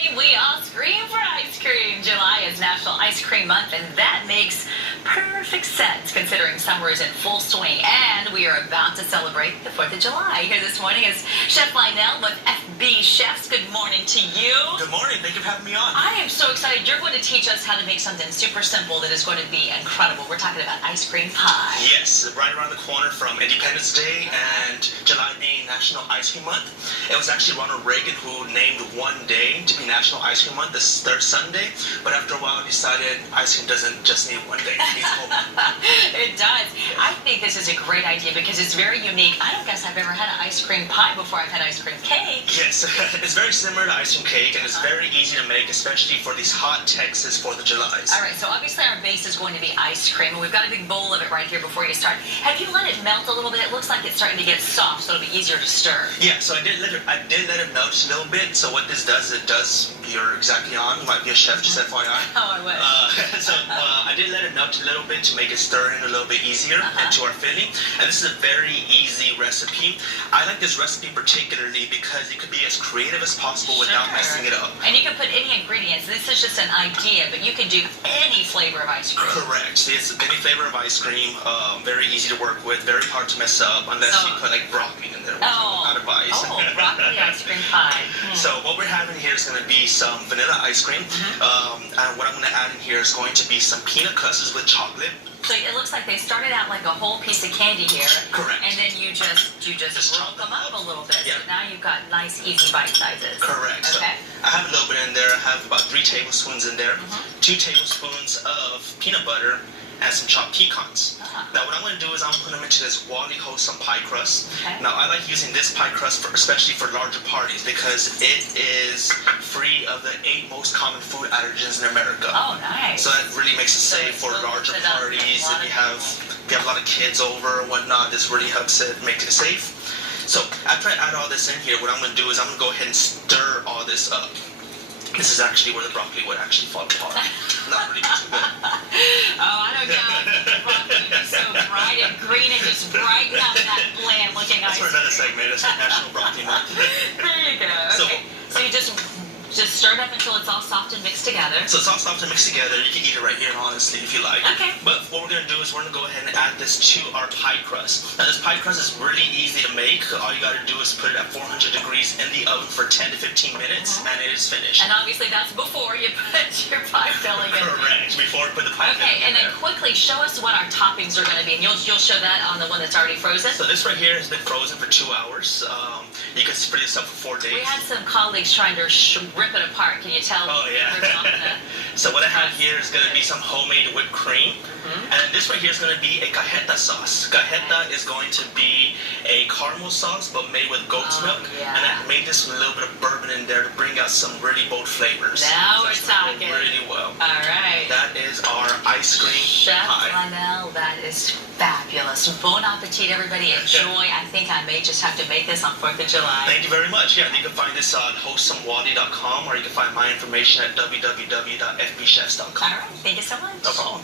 We all scream for ice cream. July is National Ice Cream Month, and that makes perfect sense considering summer is in full swing, and we are about to celebrate the 4th of July. Here this morning is Chef Lionel with FB Chefs. Good morning to you. Good morning. Thank you for having me on. I am so excited. You're going to teach us how to make something super simple that is going to be incredible. We're talking about ice cream pie. Yes, right around the corner from Independence Day and July being National Ice Cream Month. It was actually Ronald Reagan who named one day to be National Ice Cream Month, this third Sunday, but after a while decided ice cream doesn't just need one day. It needs a whole month. It does. I think this is a great idea because it's very unique. I don't guess I've ever had an ice cream pie before. I've had ice cream cake. Yes, it's very similar to ice cream cake, and it's very easy to make, especially for these hot Texas 4th of Julys. All right, so obviously our base is going to be ice cream, and we've got a big bowl of it right here before you start. Have you let it melt a little bit? It looks like it's starting to get soft, so it'll be easier to stir. Yeah, so I did let it melt a little bit. So what this does, you're exactly on. You might be a chef, just FYI. Oh, I wish. I did let it melt a little bit to make it stir in a little bit easier into our filling. And this is a very easy recipe. I like this recipe particularly because it could be as creative as possible without messing it up. And you can put any ingredients. This is just an idea, but you can do any flavor of ice cream. Correct. So it's any flavor of ice cream. Very easy to work with. Very hard to mess up unless you put like broccoli in there, which I would not advise. Oh, broccoli ice cream pie. So what we're having here is going to be some vanilla ice cream. And what I'm going to add in here is going to be some peanut custards with chocolate. So it looks like they started out like a whole piece of candy here. Correct. And then you just broke them up a little bit. Yeah. So now you've got nice, easy bite sizes. Correct. Okay. So I have a little bit in there. I have about 3 tablespoons in there. 2 tablespoons of peanut butter and some chopped pecans. Now what I'm going to do is I'm going to put them into this Wally Wholesome pie crust. Okay. Now I like using this pie crust especially for larger parties because it is free of the 8 most common food allergens in America. Oh, nice. So that really makes it safe for larger parties. If you have a lot of kids over or whatnot, this really helps it make it safe. So after I add all this in here, what I'm going to do is I'm going to go ahead and stir all this up. This is actually where the broccoli would actually fall apart. Not really too good. Oh, I don't know. The broccoli would be so bright and green and just brighten up that bland looking ice That's for another segment. It's National Broccoli Month. There you go. Okay. So you just stir it up until it's all soft and mixed together. So it's all soft and mixed together. You can eat it right here, honestly, if you like. Okay. But what we're going to do is we're going to go ahead and add this to our pie crust. Now, this pie crust is really easy to make. All you got to do is put it at 400 degrees in the oven for 10 to 15 minutes, and it is finished. And obviously that's before you put your pie filling in. Correct. Before we put the pie filling in. And then quickly show us what our toppings are going to be. And you'll show that on the one that's already frozen? So this right here has been frozen for 2 hours. You can spread this up for 4 days. We had some colleagues trying to rip it apart. Can you tell? Oh, yeah. So what I have here is going to be some homemade whipped cream. And then this right here is going to be a cajeta sauce. Cajeta is going to be a caramel sauce, but made with goat's milk. Yeah. And I made this with a little bit of bourbon in there to bring out some really bold flavors. Now we're So talking. really well. All right. That is our ice cream Chef pie. Lionel, that is fabulous. Bon appetit, everybody. Enjoy. I think I may just have to make this on 4th of July. Thank you very much. Yeah, you can find this on wholesomewadi.com, or you can find my information at www.fbchefs.com. All right. Thank you so much. No problem.